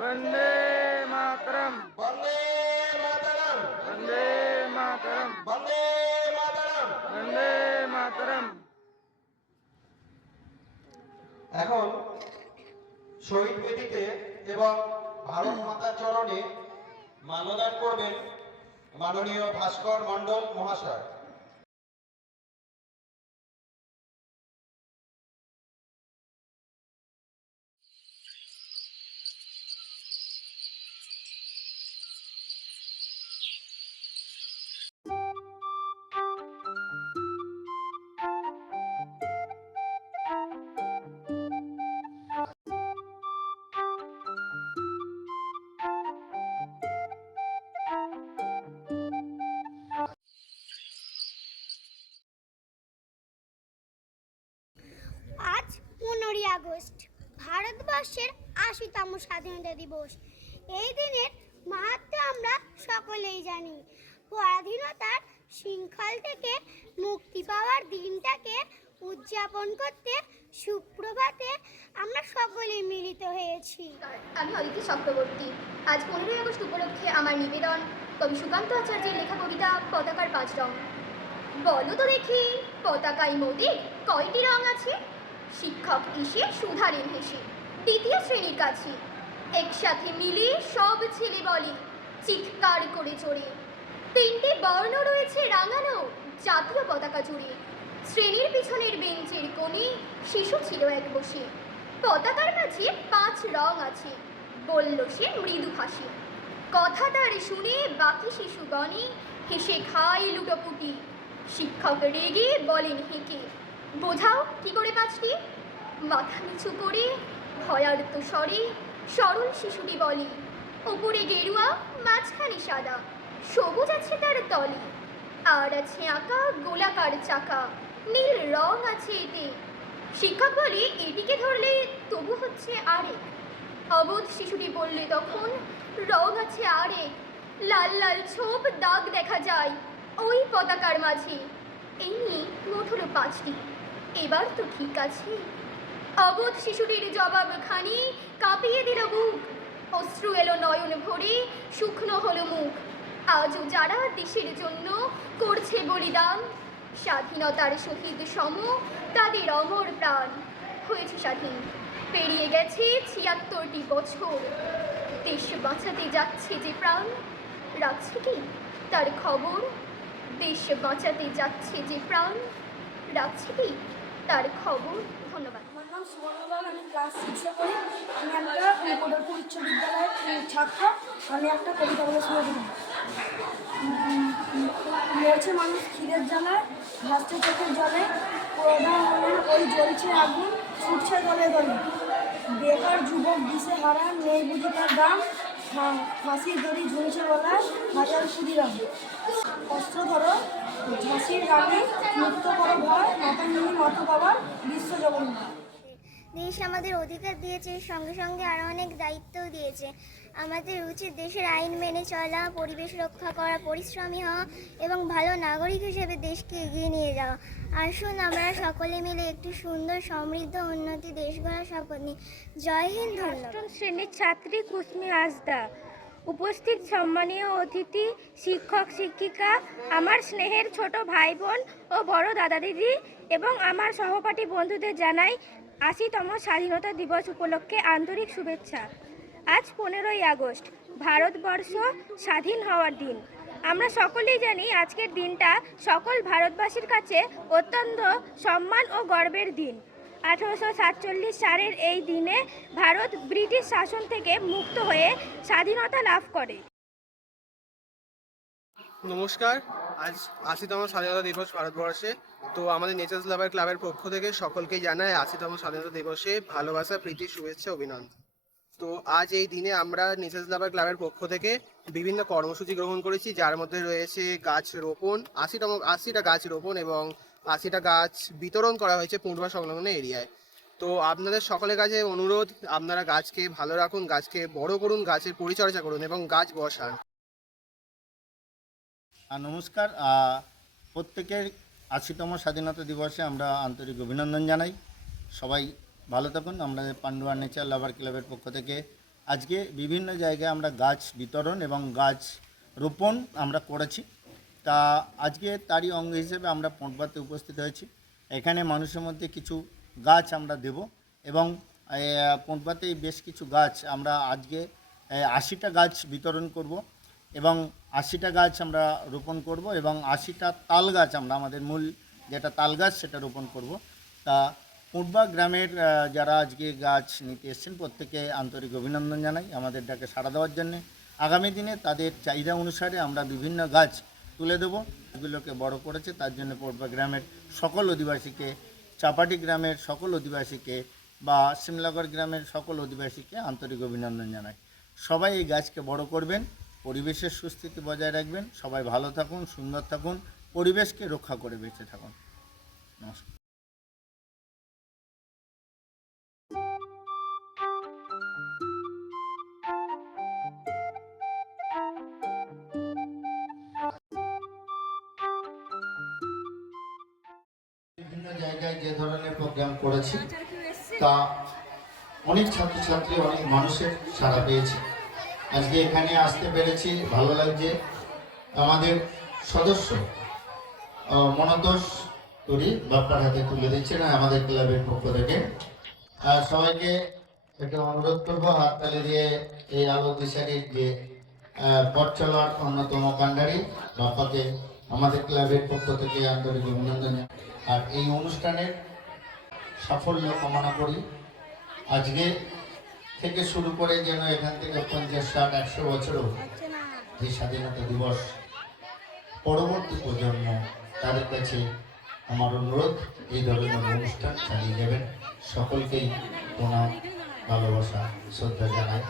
वंदे मातरम। वंदे मातरम। वंदे मातरम। वंदे मातरम। वंदे मातरम। এখন শহীদ বেদিতে এবং ভারত মাতার চরণে মাল্যদান করবেন মাননীয় ভাস্কর মণ্ডল মহাশয়। আজ 15ই আগস্ট, ভারতবর্ষের ৮০তম স্বাধীনতা দিবস। এই দিনের মাহাত্ম্য আমরা সকলেই জানি। পরাধীনতার শৃঙ্খল থেকে মুক্তি পাওয়ার দিনটাকে উদযাপন করতে সুপ্রভাতে আমরা সকলেই মিলিত হয়েছি। আমি অদিতি চক্রবর্তী। আজ 15ই আগস্ট উপলক্ষে আমার নিবেদন কবি সুকান্ত আচার্যের লেখা কবিতা পতাকার 5 রং। বলো তো দেখি, পতাকায় মোদের কয়টি রং আছে? শিক্ষক এসে সুধারেন হেসে দ্বিতীয় শ্রেণীর কাছে। একসাথে মিলে সব ছেলে বলে চিৎকার করে চড়ে, 3টে বর্ণ রয়েছে রাঙানো জাতীয় পতাকা জুড়ে। শ্রেণীর পিছনের বেঞ্চের কোণে শিশু ছিল এক বসে। পতাকার মাঝে 5 রং আছে, বলল সে মৃদু হাসি। কথা তার শুনে বাকি শিশুগণে হেসে খায় লুটোপুটি। শিক্ষক রেগে বলেন হেঁকে, বোঝাও কি করে 5টি? মাথা নিচু করে ভয়ার্ত স্বরে সরল শিশুটি বলে, ওপরে গেরুয়া, মাঝখানে সাদা, সবুজ আছে তার তলে, আর আছে আঁকা গোলাকার চাকা, নীল রং আছে এতে। শিক্ষক বলে, এটিকে ধরলে তবু হচ্ছে আরেক। অবোধ শিশুটি বললে তখন, রং আছে আরেক, লাল লাল ছোপ দাগ দেখা যায় ওই পতাকার মাঝে। এমনি মোট হলো 5টি, এবার তো ঠিক আছে। অবোধ শিশুটির জবাব খানি কাঁপিয়ে দিল বুক, অশ্রু এলো নয়ন ভরে, শুকনো হলো মুখ। আজও যারা দেশের জন্য করছে বলিদান, স্বাধীনতার শহীদ সম তাদের অমর প্রাণ। হয়েছে স্বাধীন, পেরিয়ে গেছে ৭৬টি বছর, দেশ বাঁচাতে যাচ্ছে যে প্রাণ, রাখছে কি তার খবর? দেশ বাঁচাতে যাচ্ছে যে প্রাণ, রাখছে কি তার খবর? ধন্যবাদ। আমার নাম সুবর্ণলাল, আমি ক্লাস 6-এ পড়ি। আমি একটা কোটারপুর উচ্চ বিদ্যালয়ের ছাত্র। আমি একটা কবিতা বলে শোনাতে চাই। মরছে মানুষ খিদের জ্বালায়, ভাসছে চোখের জলে, প্রধান মনের ওই জ্বলছে আগুন, ছুটছে দলে দলে। বেকার যুবক দিশে হারা, নেই বুঝি তার দাম, ফাঁসির দড়ি ঝুলছে গলায়, হাজার ক্ষুদিরাম। অস্ত্র ধরো ঝাঁসির রানী, মুক্ত করো ভয়, মাতাঙ্গিনী মাথা বাবার বিশ্ব জগন্নাথ। দেশ আমাদের অধিকার দিয়েছে, সঙ্গে সঙ্গে আরও অনেক দায়িত্বও দিয়েছে। আমাদের উচিত দেশের আইন মেনে চলা, পরিবেশ রক্ষা করা, পরিশ্রমী হওয়া এবং ভালো নাগরিক হিসেবে দেশকে এগিয়ে নিয়ে যাওয়া। আসুন আমরা সকলে মিলে একটি সুন্দর, সমৃদ্ধ, উন্নতি দেশ গড়ার শপথ নিই। জয় হিন্দ। ধন্যবাদ। 8ম শ্রেণীর ছাত্রী কুসমি হাসদা। উপস্থিত সম্মানীয় অতিথি, শিক্ষক শিক্ষিকা, আমার স্নেহের ছোট ভাই বোন ও বড় দাদা দিদি এবং আমার সহপাঠী বন্ধুদের জানাই ৮০তম স্বাধীনতা দিবস উপলক্ষে আন্তরিক শুভেচ্ছা। আজ 15ই আগস্ট, ভারতবর্ষ স্বাধীন হওয়ার দিন। আমরা সকলেই জানি আজকের দিনটা সকল ভারতবাসীর কাছে অত্যন্ত সম্মান ও গর্বের দিন। 1847 সালের এই দিনে ভারত ব্রিটিশ শাসন থেকে মুক্ত হয়ে স্বাধীনতা লাভ করে। নমস্কার, আজ ৮০তম স্বাধীনতা দিবস ভারতবর্ষে। তো আমাদের নেচার্স লাভার ক্লাবের পক্ষ থেকে সকলকেই জানাই ৮০তম স্বাধীনতা দিবসে ভালোবাসা, প্রীতি, শুভেচ্ছা, অভিনন্দন। তো আজ এই দিনে আমরা নেচার্স লাভার ক্লাবের পক্ষ থেকে বিভিন্ন কর্মসূচি গ্রহণ করেছি, যার মধ্যে রয়েছে গাছ রোপণ, ৮০টা গাছ রোপণ এবং ৮০টা গাছ বিতরণ করা হয়েছে পূর্বা সংলগ্ন এরিয়ায়। তো আপনাদের সকলের কাছে অনুরোধ, আপনারা গাছকে ভালো রাখুন, গাছকে বড় করুন, গাছের পরিচর্যা করুন এবং গাছ বসান। নমস্কার, প্রত্যেকের ৮০তম স্বাধীনতা দিবসে আমরা আন্তরিক অভিনন্দন জানাই। সবাই ভালো থাকুন। আমরা পান্ডুয়া নেচার লাভার ক্লাবের পক্ষ থেকে আজকে বিভিন্ন জায়গায় আমরা গাছ বিতরণ এবং গাছ রোপণ আমরা করেছি। তা আজকে তারই অঙ্গ হিসেবে আমরা পোঁটবাতে উপস্থিত হয়েছি। এখানে মানুষের মধ্যে কিছু গাছ আমরা দেব এবং পোঁটবাতে বেশ কিছু গাছ আমরা আজকে 80টা গাছ বিতরণ করব এবং 80টা গাছ আমরা রোপণ করব এবং 80টা তাল গাছ আমরা আমাদের মূল যেটা তাল গাছ সেটা রোপণ করব। তা পোঁটবা গ্রামের যারা আজকে গাছ নিতে এসেছেন প্রত্যেকে আন্তরিক অভিনন্দন জানাই আমাদের ডাকে সাড়া দেওয়ার জন্যে। আগামী দিনে তাদের চাহিদা অনুসারে আমরা বিভিন্ন গাছ তুলে দেবো। এগুলোকে বড় করেছে তার জন্য পোঁটবা গ্রামের সকল অধিবাসীকে, চাপাটি গ্রামের সকল অধিবাসীকে বা সিমলাগড় গ্রামের সকল অধিবাসীকে আন্তরিক অভিনন্দন জানাই। সবাই এই গাছকে বড় করবেন, পরিবেশের সুস্থিতি বজায় রাখবেন, সবাই ভালো থাকুন, সুন্দর থাকুন, পরিবেশকে রক্ষা করে বেঁচে থাকুন। নমস্কার। বিভিন্ন জায়গায় যে ধরনের প্রোগ্রাম করেছি তা অনেক ছাত্রছাত্রী, অনেক মানুষের সাড়া পেয়েছে। আজকে এখানে আসতে পেরেছি, ভালো লাগছে। আমাদের সদস্য মনোতোষ করি বাপ্পার হাতে তুলে দিচ্ছেন আমাদের ক্লাবের পক্ষ থেকে। আর সবাইকে একটু অনুরোধ করবো হাততালি দিয়ে এই আলো দিশারির যে পথ চলার অন্যতম কাণ্ডারি বাপ্পাকে আমাদের ক্লাবের পক্ষ থেকে আন্তরিক অভিনন্দন। আর এই অনুষ্ঠানের সাফল্য কামনা করি। আজকে থেকে শুরু করে যেন এখান থেকে 50, 60, 100 বছরও যে স্বাধীনতা দিবস পরবর্তী প্রজন্ম তাদের কাছে আমার অনুরোধ এই ধরনের অনুষ্ঠান চালিয়ে যাবেন। সকলকেই প্রণাম, ভালোবাসা, শ্রদ্ধা জানাই।